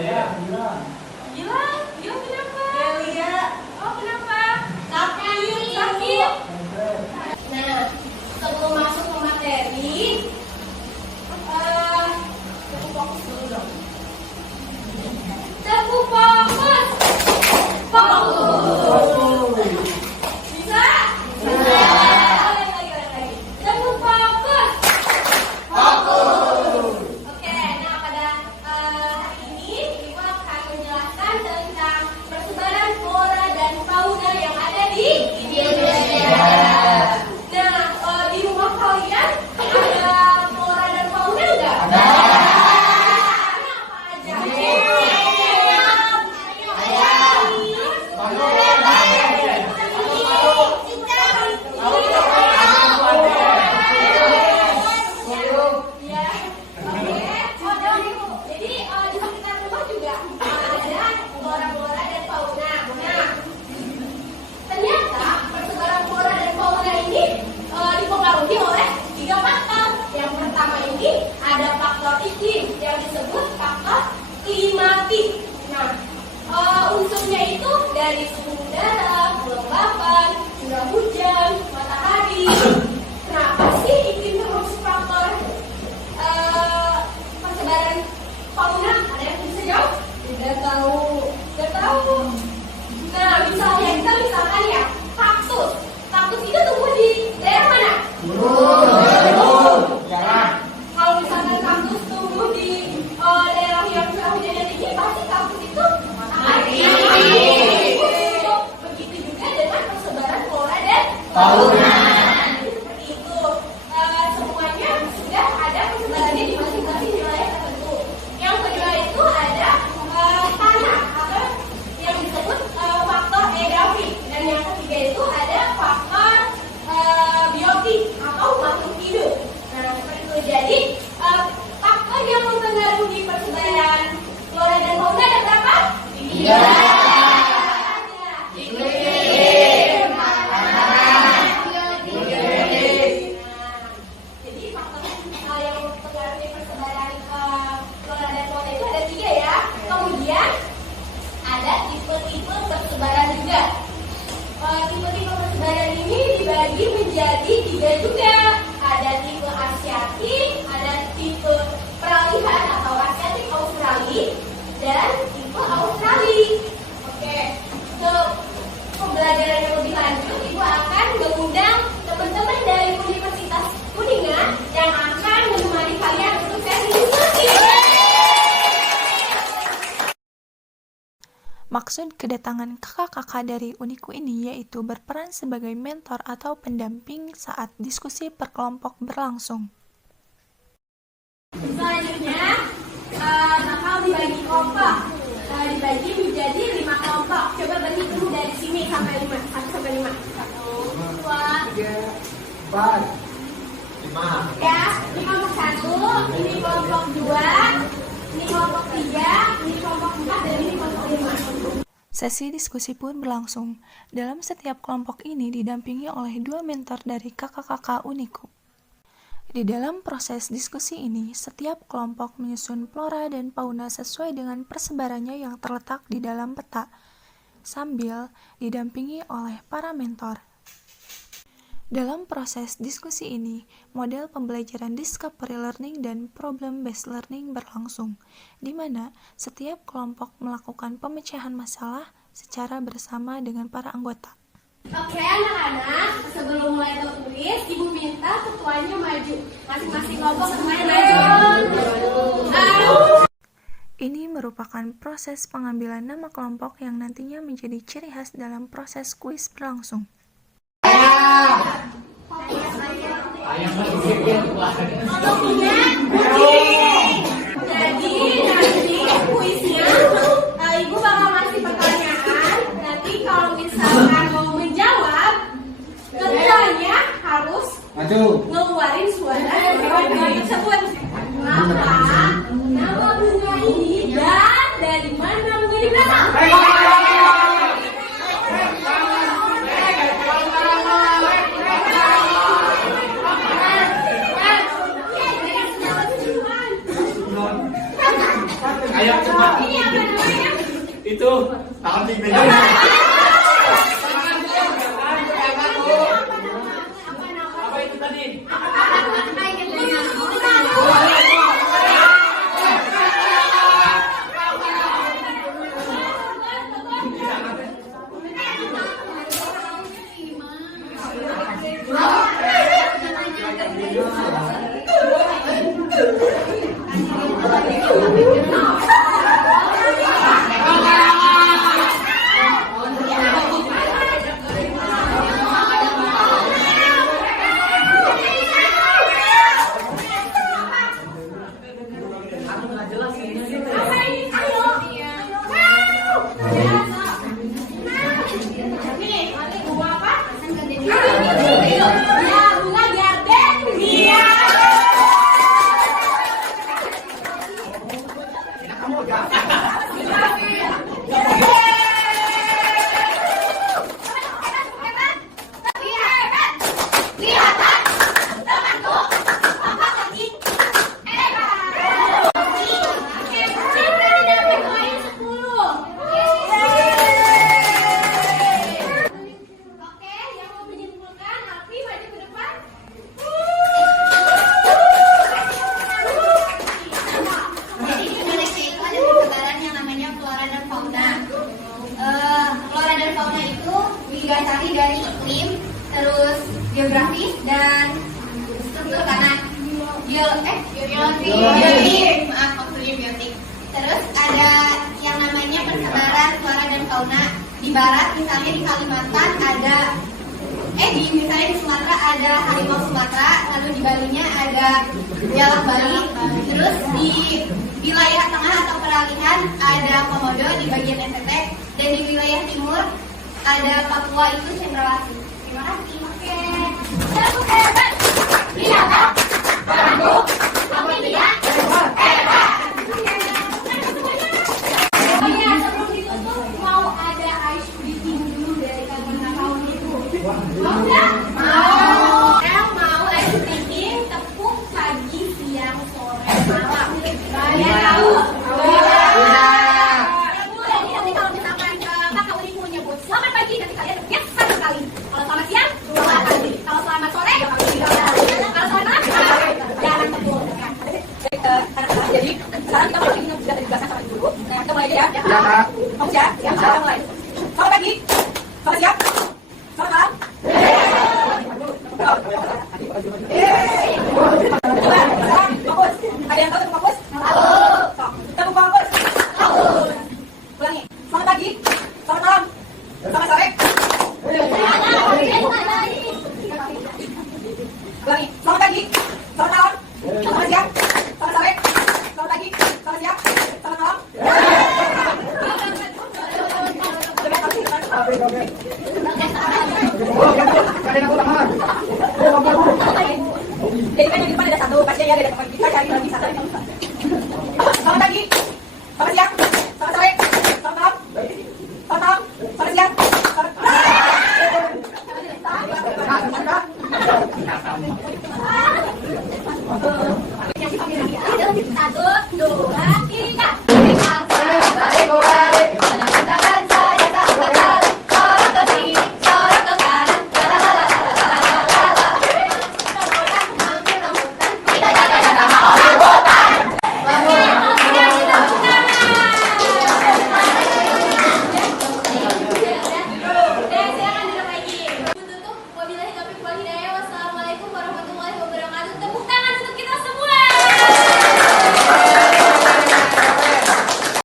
Gilang kenapa? Delia. Oh, kenapa? Sakit. Nah, sebelum masuk ke materi, aku fokus dulu dong. Teguh fokus. Bisa? Bisa. Lagi. Teguh fokus. Oke, nah pada hari ini Ibu akan menjelaskan tentang persebaran flora dan fauna yang ada di Indonesia. Nah, di rumah kalian ada flora dan fauna enggak? Ada. Apa aja? Unsurnya itu dari suhu udara, kelembapan, curah hujan, matahari. Kenapa sih iklim termasuk faktor persebaran fauna? Ada yang bisa jawab? Tidak tahu. Nah, misalkan ya, kaktus. Kaktus itu tumbuh di daerah mana? Kalau misalkan kaktus tumbuh di daerah yang curah hujannya tinggi, pasti kaktus itu mati. Begitu juga dengan persebaran flora dan fauna. Seperti itu. Semuanya sudah ada persebarannya di masing-masing wilayah tertentu. Yang kedua itu ada tanah atau yang disebut faktor edafi. Dan yang ketiga itu ada faktor biotik atau makhluk hidup. Nah, seperti itu. Jadi faktor yang mempengaruhi persebaran flora dan fauna ada berapa? Tiga. Jadi faktor yang mempengaruhi persebaran flora dan fauna itu ada tiga ya. Kemudian ada tipe-tipe persebaran juga. Tipe-tipe persebaran ini dibagi menjadi tiga juga. Ada tipe asiatik, ada tipe peralihan atau asiatik australia, dan tipe australia. Oke, ke pembelajaran yang lebih lanjut, Ibu akan mengundang teman-teman dari Universitas Kuningan yang akan menemani kalian untuk sesi diskusi. Maksud kedatangan kakak-kakak dari Uniku ini yaitu berperan sebagai mentor atau pendamping saat diskusi perkelompok berlangsung. Selanjutnya, bakal dibagi kelompok. Dibagi menjadi 5 kelompok. Coba berhitung dari sini sampai 5. 1 sampai 5. 1, 2, 4, 5. Ya, ini kelompok 1, ini kelompok 2, ini kelompok 3, ini kelompok 4, dan ini kelompok 5. Sesi diskusi pun berlangsung. Dalam setiap kelompok ini didampingi oleh 2 mentor dari kakak-kakak Uniku. Di dalam proses diskusi ini, setiap kelompok menyusun flora dan fauna sesuai dengan persebarannya yang terletak di dalam peta, sambil didampingi oleh para mentor. Dalam proses diskusi ini, model pembelajaran discovery learning dan problem-based learning berlangsung, di mana setiap kelompok melakukan pemecahan masalah secara bersama dengan para anggota. Oke anak-anak, sebelum mulai tertulis, Ibu minta ketuanya maju. Masing-masing kelompok ketuanya maju. Ini merupakan proses pengambilan nama kelompok yang nantinya menjadi ciri khas dalam proses kuis berlangsung. Jadi nanti kuisnya Ibu bakal ngasih pertanyaan. Nanti kalau misalkan mau menjawab, ketuanya harus ngeluarin suara tersebut. Apa nama bunga ini dan dari mana bunga ini berasal? cepat. Ini apa namanya? Itu tangan di meja. Apa itu tadi? Didasari dari iklim, terus geografis dan struktur tanah. Biotik, maaf maksudnya biotik. Terus ada yang namanya persebaran flora dan fauna. Di barat misalnya di Kalimantan ada misalnya di Sumatera ada harimau Sumatera, lalu di Balinya ada jalak Bali. Terus di wilayah tengah atau peralihan ada komodo di bagian NTT, dan di wilayah timur ada Papua itu cendrawasih. Terima kasih. Oke. Satu hebat. Lihat. Bantu. Kamu lihat. Hebat. Oh ya, sebelum ditutup mau ada ice breaking dulu dari kawan-kawan itu. Mau nggak? Mau. Mau ice breaking tepung pagi, siang, sore, malam. Kalian tahu? Selamat pagi, nanti kalian lihat satu kali. Kalau selamat siang, 2 kali. Kalau selamat sore, 2 kali. Kalau selamat malam, jangan tepung. Jadi sekarang kita mulai sudah tadi dibahas sama dulu. Nah, kita mulai aja ya. Kamu siap? Siap. Kita mulai. Selamat pagi. Selamat siang. Selamat malam. Fokus. Ada yang tahu tepung fokus? Tahu. Tepung fokus. Tahu. Ulangi. Selamat pagi. Selamat malam. Selamat sore. Ulangi. Selamat pagi. Selamat malam. Selamat siang. Selamat sore. Selamat pagi. Selamat siang. Selamat malam. Jadi kan yang di depan ada satu, pasti ya ada kita cari lagi satu yang lupa.